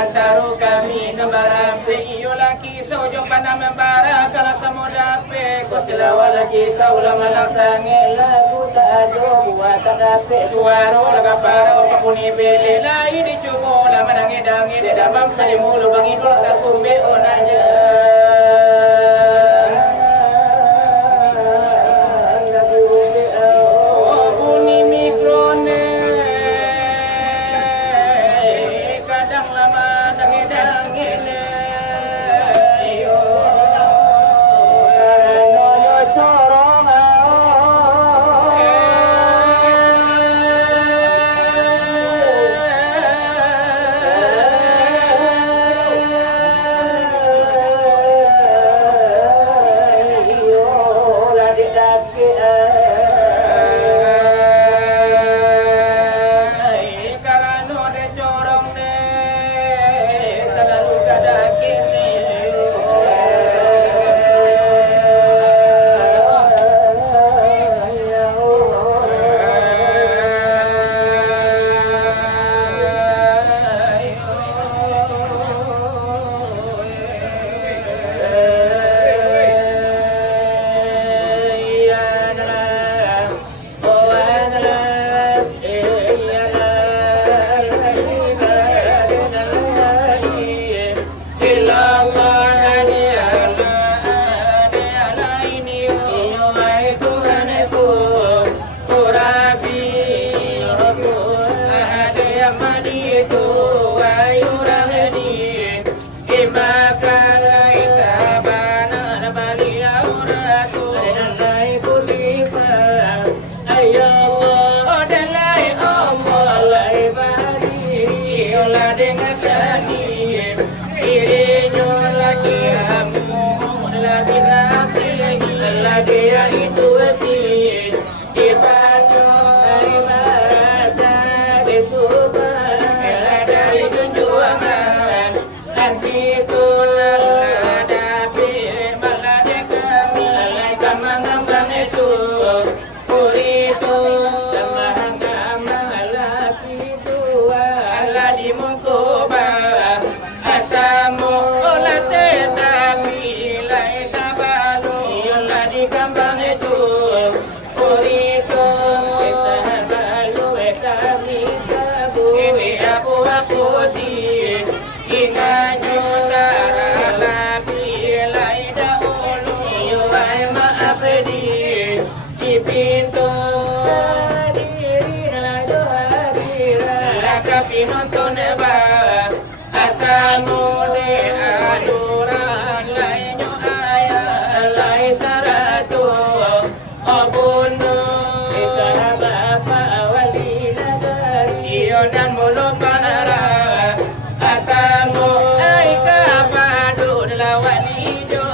Antaro kami nambarampe iyo laki saujo panam membara kala samodape ko silawa lagi saula manangsange lagu tak ado buat tadape suaro laga para pakuni bele lai di cubo la manangi dangi de damam salimulu bangi dul tasumbe onaja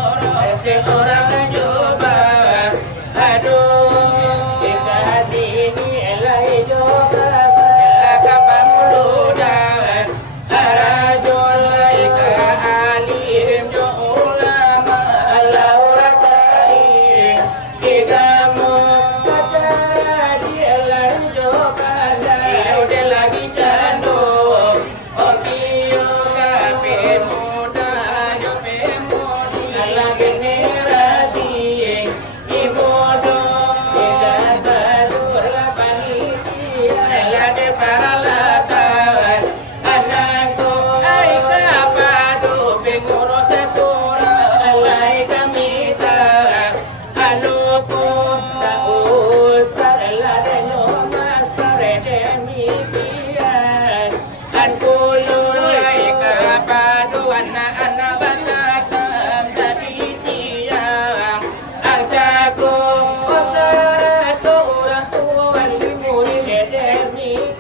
seorang coba aduh kita hati ini elai coba elak panguludan arajul ika alim jo ulama Allah rasai igamu pacara di elai coba udah lagi candu okio kape muda jo pemudi ala generasi ibodo tidak badur panitia ala de para latan anakku ai kapadu pengoro sesura alai kamita anupu ustaz ala de nyomas demikian ankulul ai kapadu anak-anak batatam tadi siang ang jago satu orang tua murid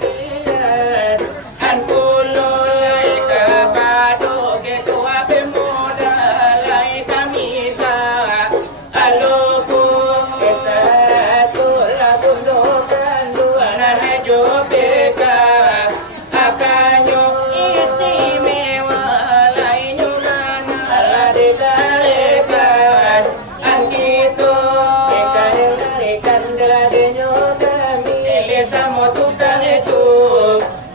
demikian ankulul ai kapadu ketua pemuda lai kamita aluku satu lagu dokan dua nane jopeka akanyo istimewa lainyo mana ala dikalekan an kito dikalekan daladenyo kami elesa mo tutang itu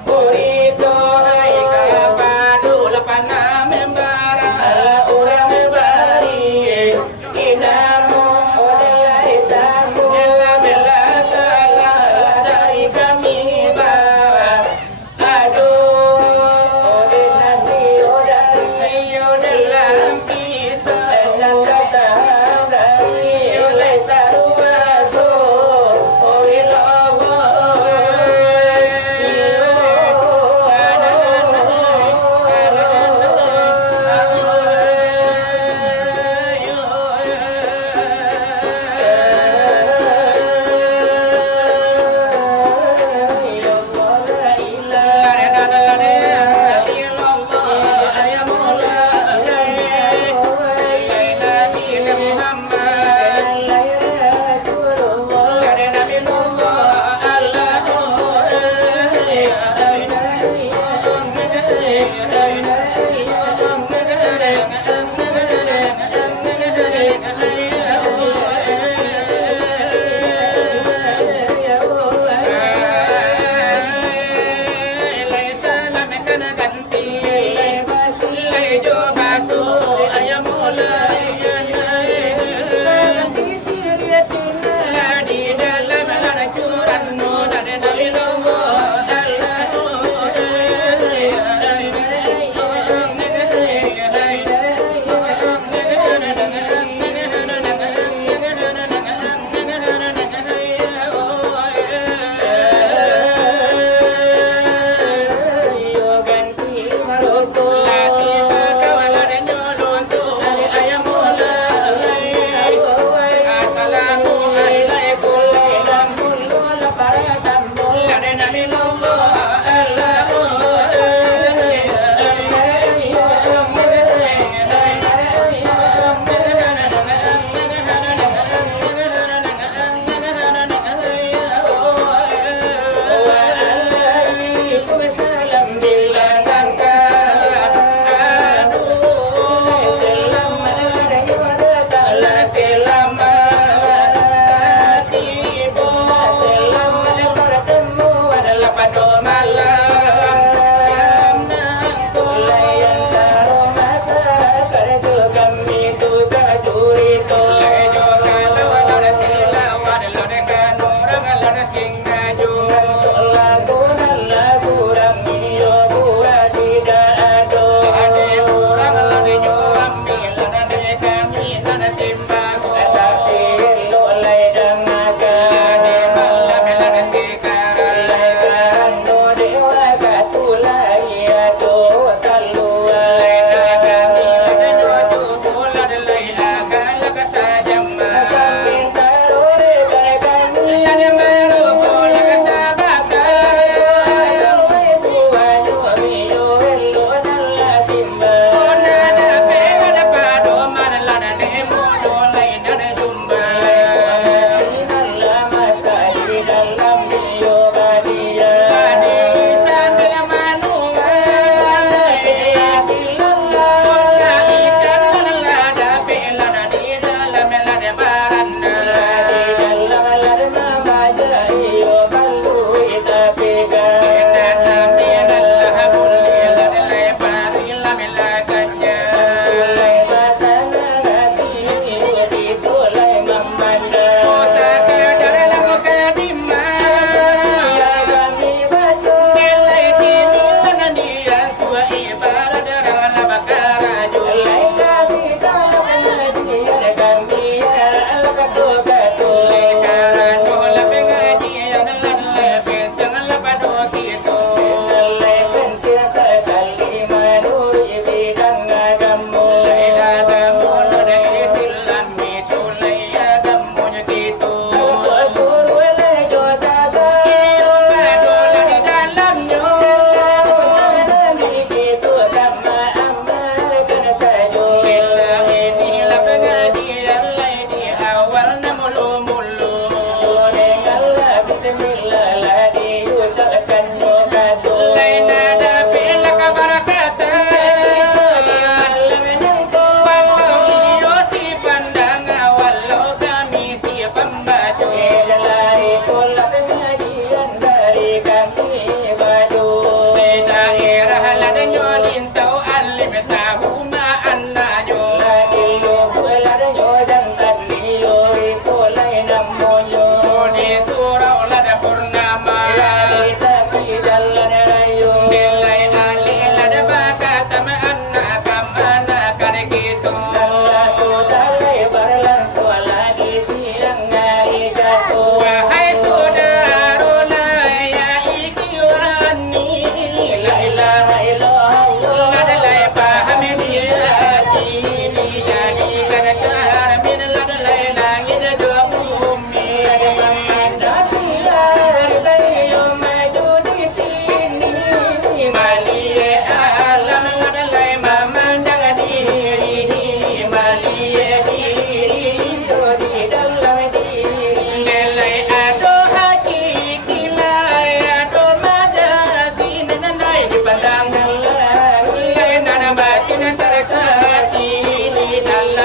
burito ay kapadu lapan na membara ala urang membari inamo olay samu ela bela salah dari kami bawa aduh oleh nanti odah dalam kisah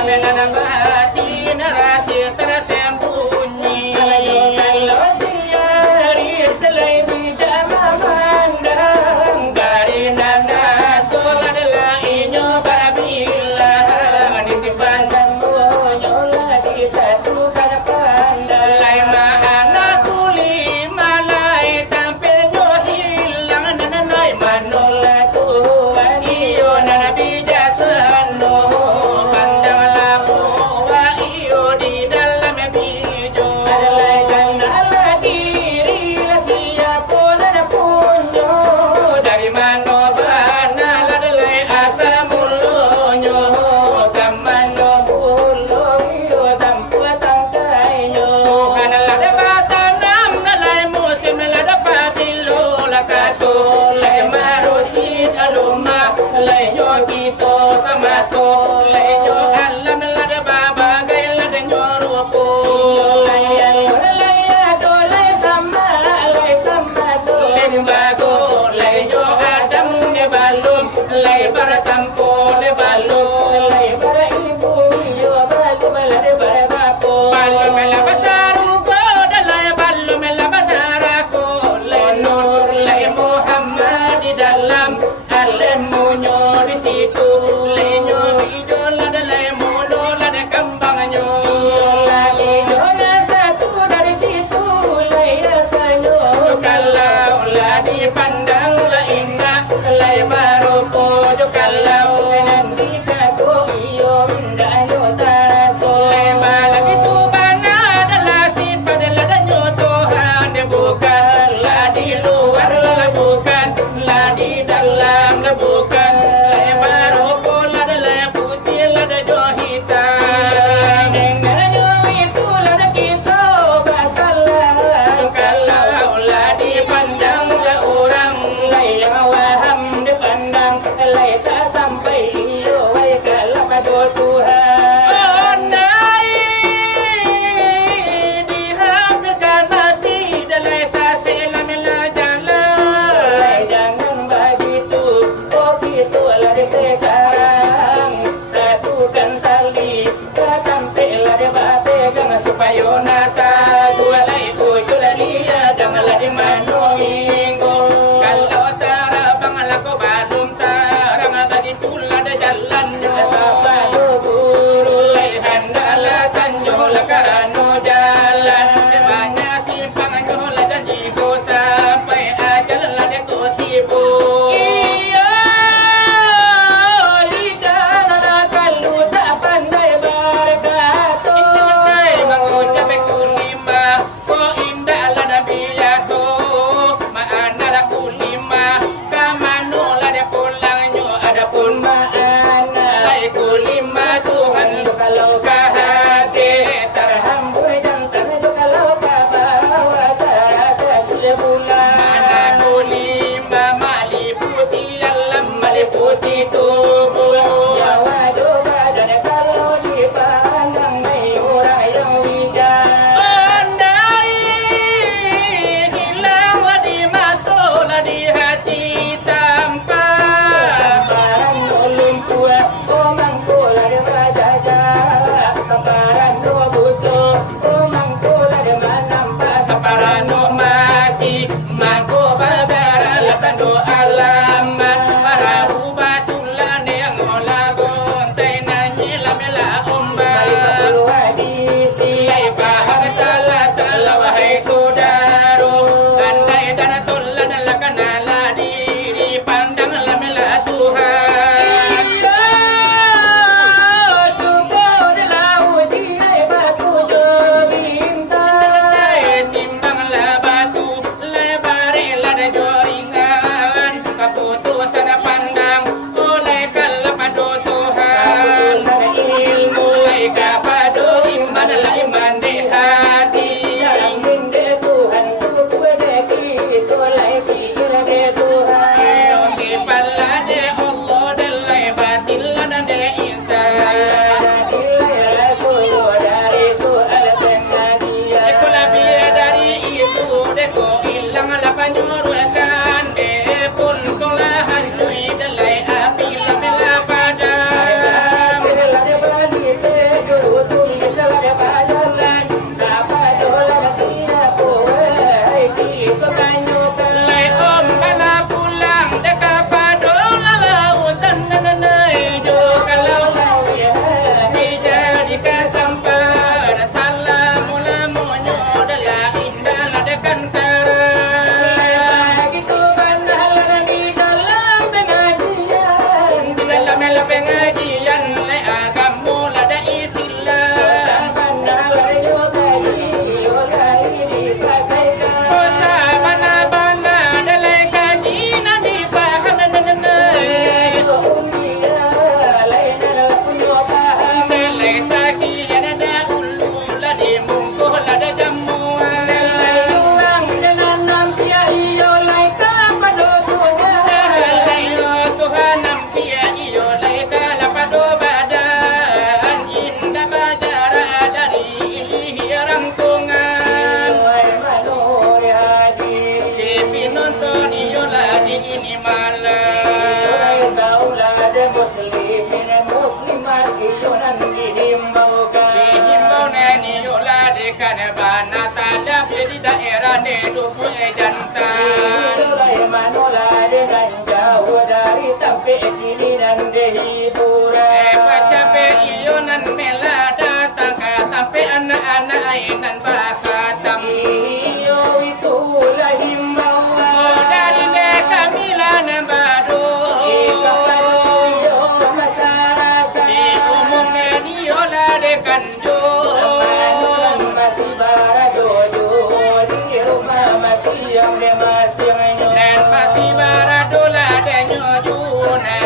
menanabati narasi tersembunyi. Kalau siari telai bijak memandang dari nana sol adalah inyo barabila disimpan sembunyo lagi satu kada pandang. Lai maana tuli malai tampilnya hilang nananai manola tuan iyo nana bijak seno pandang laku wa iyo di dalam bijo. Adalai kandala diri la siapa nana punyo dari mano bana ladalai asal mulonyo kamano mulo iyo tampu tangkainyo kana lada batanam nalai musim nalada patilo lakato lai marusid aluma lai nyo kito samaso lai nyo alam nalada babagai lada nyo rupo lai ado lai sama to lai bago lai nyo adam ne balum lai baratampo ne balum lai bara ibu yo balu balade bara bapo balu mela basaru ko dalai balu mela banara ko lai nur lai Muhammad di dalam alam munyo di situ lai nyo bijo lada lai mulo lada kambangnya lai nyo na satu dari situ lai rasanya kalau lah dipandang lah indah lai marupo jo kalau nanti kako iyo indah nyo taraso lai malagi tu bana adalah sifat lada nyo Tuhan dia bukan lah di luar lah bukan lah di dalam lah bukan lai marupo lada lai putih lada jo hitam dengan nyo itu lada kita basalah kalau lah dipandang lah orang lai yang waham dipandang lai tak sampai iyo wai kalau pada Tuhan ondai dihabiskan mati dalai sase lamela jalan lai jangan begitu oh gitu lah sekarang satukan tali sampai lah pegang supaya nasa gua lai ujo dalia janganlah di mano minggu kalau tarabang lako badum tarang begitu lah ada jalannya apa guru lai handala tanjo lah karano jalan banyak simpangannya lah janji ko sampai ajal lah dia ko tipu iya lidah kalau tak pandai berkata indai mengucap kulima ko indah lah nabi yaso maana lah kulima kamano lah dia pulangnya adapun maana lai kulima Tuhan kalau kahake tarham saki ada ulu lade mungko lada jamuan ulang dengan nampia iyo laika pado Tuhan layo Tuhan nampia iyo laika lapado badan indah bajara dari ilihi rangkungan si pinonton iyo ladi ini malam muslimat iyo nanti himbau nani yola dekan bana tada di daerah neduku jantan manola dengan jauh dari tampe kini dan dehiburan pacape iyo nan mela datang ke tampe anak-anak ainan bakatam iyo itu lah himbauan dari nekamila nambado kanjo masih barado di rumah masih yang masih dan masih barado lah dan nyoju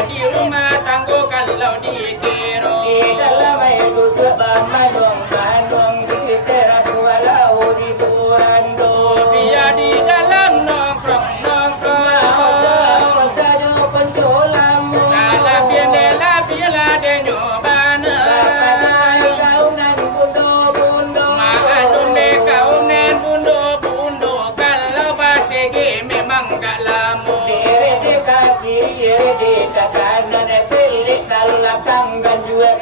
di rumah tanggo kalau dikiro di dalam itu sebab manong di teras walau di burando biar di dalam nongkrong saja pencolam ala biela de nyobana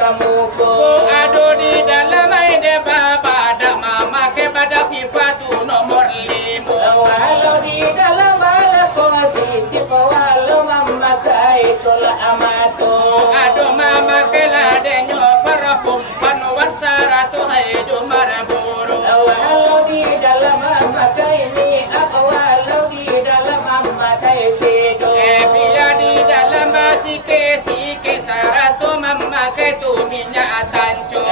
ado di dalam ide baba dak mama ke pada pipa tu nomor 5 walau di dalam ada positif walau mama kai tola amato ado mama ke la denyo para pumpan wansara tu hai do maraburu walau di dalam mama kai ni apa walau di dalam mama kai sedo biar di dalam basike sarato mama ke tu minyak tanco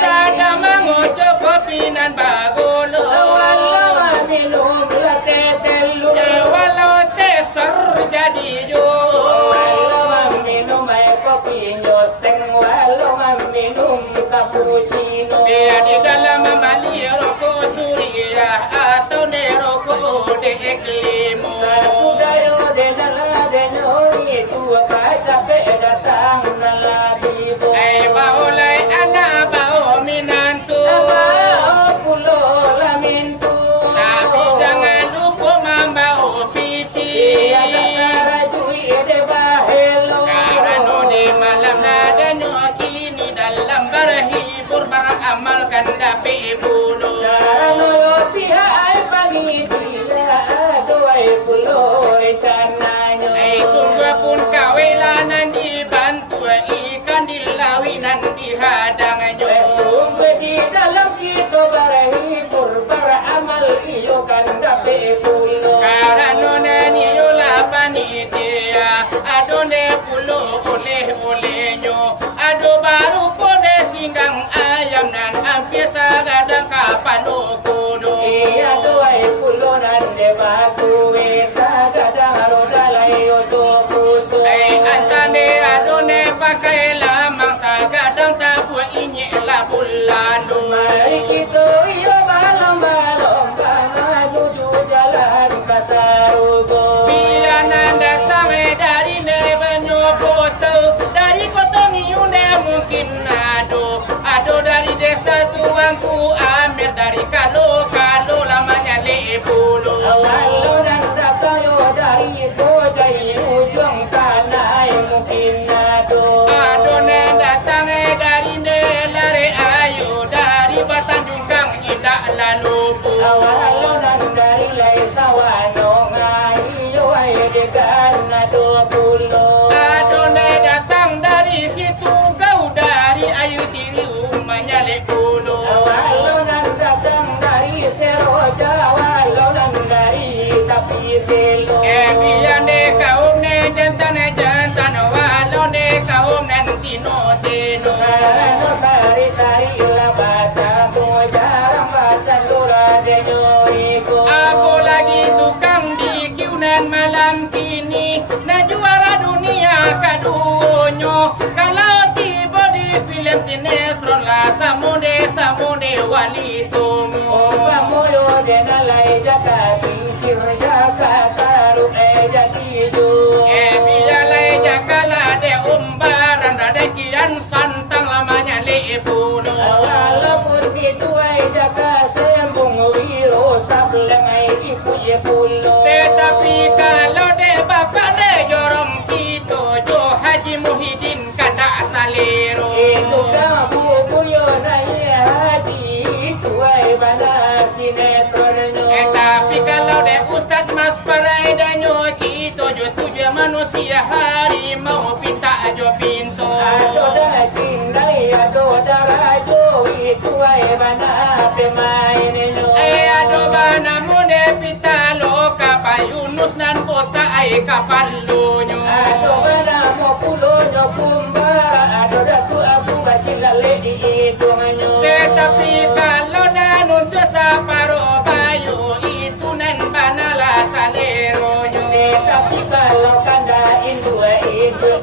sada mangoco kopinan bagolo walau teser jadi jo minum air kopi nyosteng walau minum cappuccino biar di dalam mali rokok Suriah atau de rokok de eklimo sudayo de itu apa capek datang lagi baulai anak bau minantu pulau lamintu tapi jangan lupa membau piti karena di malam nadanya kini dalam berhibur beramalkan dapi bulu pihak air pagi dia doa pulau rencananya sungguh pun kawilanan dibantu ikan dilawinan dihadangnya sungguh di dalam kita berhibur beramal iyo kan dapat pulau karena nani yola panitia adone pulau oleh-olehnya ado baru pode singgang ayam dan ampir sagadang kapalo kudo iya doa pulau dan debaku sagadang rodalai antane adone pakai lamang sagadang tabu inye la bulando mari kita iyo balong-balong menuju jalan Kasarugo bianan datang dari Nebanyoboto dari kota Niune mungkin ado dari desa tuangku Amir dari Kalo lamanya Lebulu awal dan datayo dari Kojai ujung tanah mungkin ado datang dari Nelare Ayu dari Batanjung Kang Indah lalu awal dan dari Laisawanong Ayu degan ado pulau datang dari situ Gau dari Ayu Tiri umanya Lebulu awal dan datang dari Seroja walau dan dari tapi selo biar de kaum ne jantan walau de kaum nanti no tino sari labata mo jarang basa dura de nyoiko apalagi tukang di kiunan malam kini na juara dunia kadunyo kalau film sinetron lah samunde wali songo pamoyo denalai jaka tingkir jaka taru jatijo bialai jaka la de umbaran ada kian santang lamanya lepulo walaupun bituai jaka sembung wiro sablengai ipu ye pulo tetapi kalau de bapak de jorong kito jo Haji Muhyiddin kada salero itu kamu puyo nai haji tuai bana sinetronyo tapi kalau de Ustad Mas Paraidanyo kito jo tujuh manusia harimau pinta jo pinto ado da cindai ado darajo itu ai bana pemainnya ado bana mune pita loka payunus nan bota ai kapalonyo ado bana mo pulonyo kumbara ado datu abu kacila ledi itu manyo tetapi kalau nanun jasa paro bayu itu nan bana la saleronyo tetapi kalau kanda itu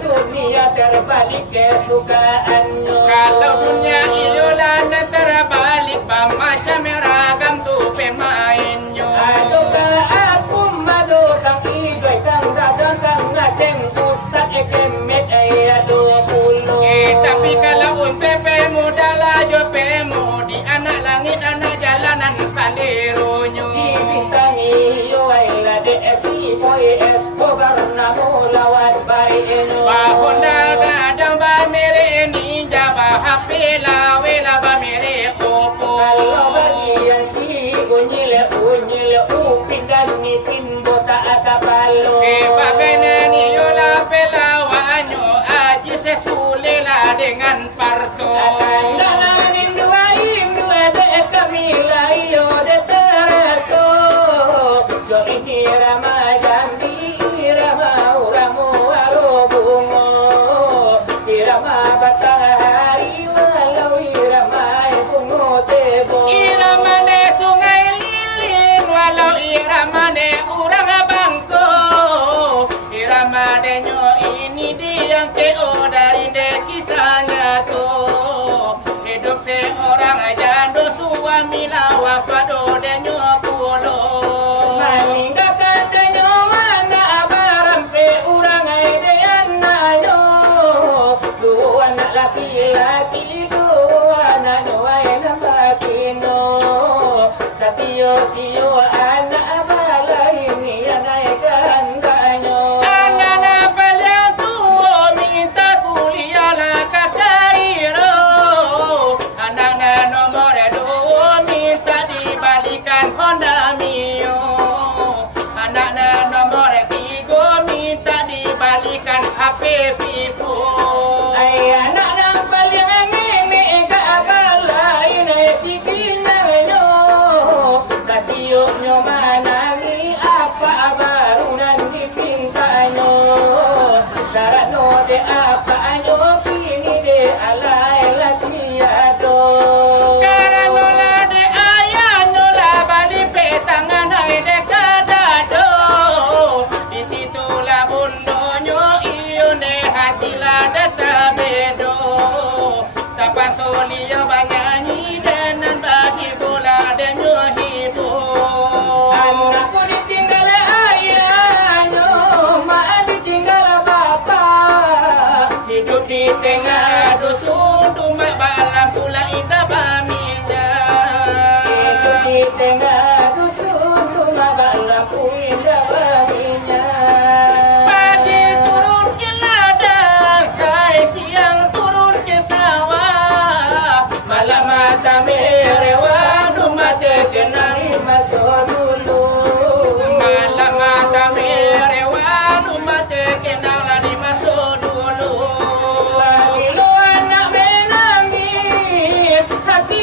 dunia terbalik kesukaannya kalau dunia iyolan terbalik macam ragam tuh pemainnya adukah aku madu tapi gue kang radang kang ngaceng ustad kemet aduh pulau tapi kalau untuk pemuda lah jo pemudi anak langit anak jalanan saleronyo dibintangi yo la DSI boy esko karena mulawat Bahonda gadang ba mere ninja ba HP la wela ba mere opo kalau bagian si unyile upin dan nitin bota akapalo sebagai nani yola pelawanyo aji sesulela dengan parto dalanin dua de kamila yo de tereso jo ini ramadan di irama uramu irama batahari walau irama bungo tebo irama ne sungai lilin walau irama ne urang bangko irama ne nyo ini dia ke dari de kisahnya tuh hidup seorang jando suami lawa pado de nyo pulo maninggakan de nyo mana abaran pe urang de anayo dua anak laki-laki dua anak nuai nampakino sapio tio anak balai ini anak kandanyo anak paling tua minta kuliah lah ke Kairo anak nomor dua minta dibalikan Honda Mio anak nomor tiga minta dibalikan HP Vivo anak nang paling ini ke abalai nasi kinyo satio nyo manangi apa baru nan dipintanyo darano de apa anyo kini de alai lagi ado karano la de ayanyo la bali petangan hai de kadado di situ la bundonyo iyo ne hati la data bedo tapasolio banyanyi dan bagi bola dan nyohibo anakku ditinggal ayahnya mak ditinggal bapak hidup di tengah dusun dumak balam pula indah baminya hidup di tengah dusun dumak balam pula indah baminya pagi turun ke ladang kai siang turun ke sawah malam mata merewa rumah terkenang masuk dulu malam mata merewa rumah terkenang lagi masuk dulu lalu anak menangis hati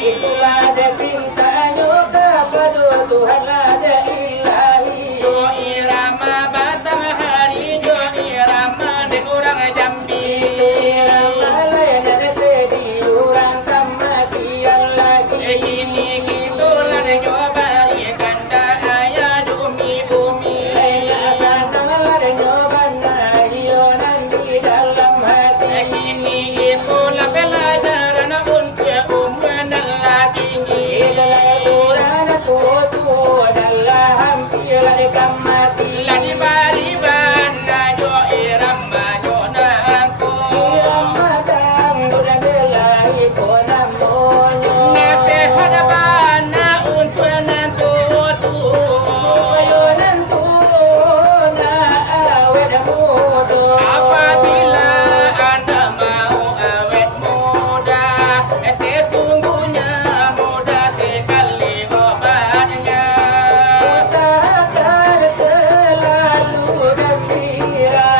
itulah ada perintahnya kepada Tuhan ada ilahi. Jo irama batang hari, jo irama dek orang Jambi. Irama lain ada sedih orang kematian lagi. Gini gitulah jo bari ganda ayah umi-umi. Sanang ada jo bana hionan di dalam hati. Gini itulah pelajaran untuk umat dan tinggi. Dalam kutu adalah hampir kamati. Lani bari banda jo irama jo nangko. Irama dang bulan belai kona monyo. Nasihat bana untuk nantu tu. Ayo nantu na awet muda. Apabila anda mau awet muda, sesungguhnya muda sekali obatnya. Usahakan selalu gembira,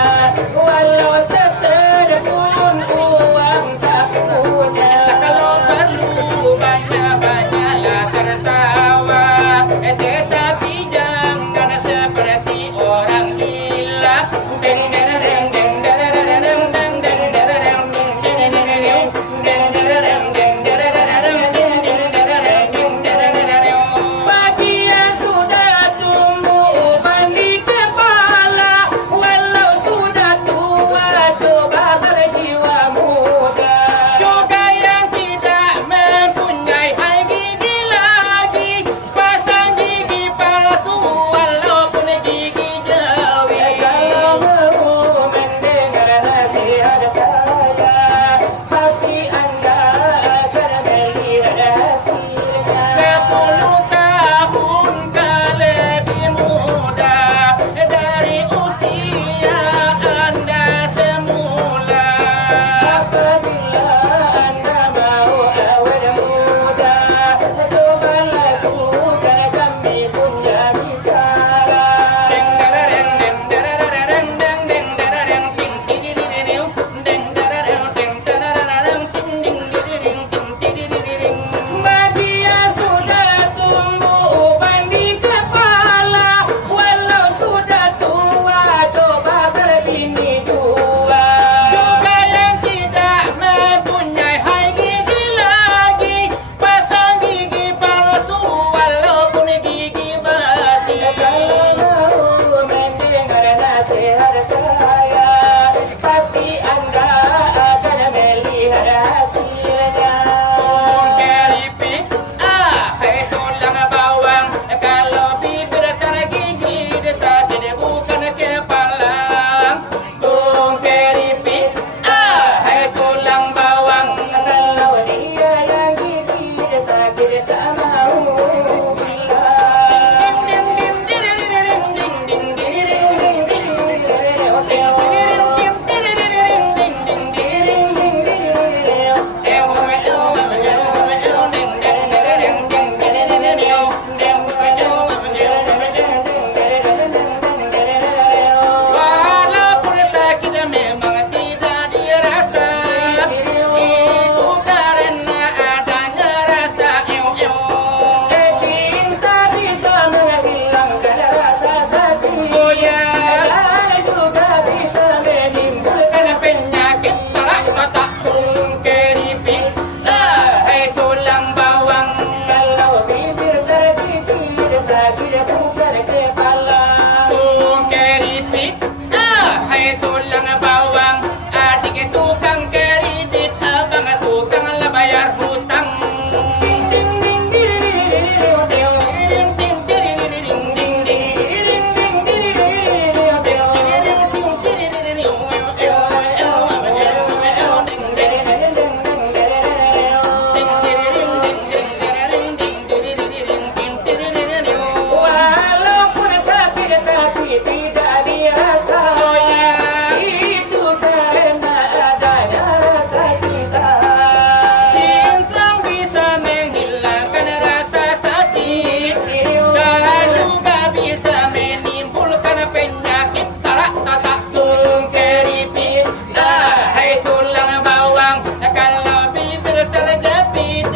walau sesedikit pun uang tak punya. Kalau perlu banyak-banyaklah tertawa, tetapi jangan seperti orang gila. Deng dereng deng dereng deng deng deng dereng deng dereng deng dereng deng dereng deng dereng deng dereng. Bagi yang sudah tumbuh uban di kepala, walau sudah tua coba berjiwa muda. Juga yang tidak mempunyai gigi lagi, pasang gigi palsu walaupun gigi jawi. Kalau mau mendengar nasihat saya, hati anda akan melihat hasilnya. 10 tahun lebih muda dari usia anda semula. Apabila anda mau awet muda, coba lakukan kami punya bicara. Deng dereng deng dereng deng deng dereng ding tididididing. Deng dereng deng dereng ding ding dididing ding tididididing. Bagi yang sudah tumbuh uban di kepala, walau sudah tua coba berbini dua. Juga yang tidak mempunyai gigi lagi, pasang gigi palsu walaupun gigi basi. Kalau mau mendengar nasihat saya, pasti anda akan melihat hasilnya. Keripik, hai tulang bawang. Kalau bibir tergigit sakit bukan kepala. Keripik, hai tulang bawang. Kalau dia yang gigit sakit tak mau bilang. Ding ding ding ding ding ding ding ding ding walaupun sakit memang tidak dirasa, itu karena adanya rasa cinta bisa menghilangkan rasa sakit. Oh ya, dan juga bisa menimbulkan penyakit tarak tak keripik. Hai tulang bawang. Kalau bibir tergigit sakit bukan kepala. Keripik, hai tulang bawang. Adik tukang kredit, abang tukang bayar hutang. Ding ding ding ding ding ding ding ding ding ding walaupun sakit tapi tidak dirasa. Itu karena adanya rasa cinta. Cinta bisa menghilangkan rasa sakit dan juga bisa menimbulkan penyakit tarak tatak keripik. Hai tulang bawang, kalau bibir terjepit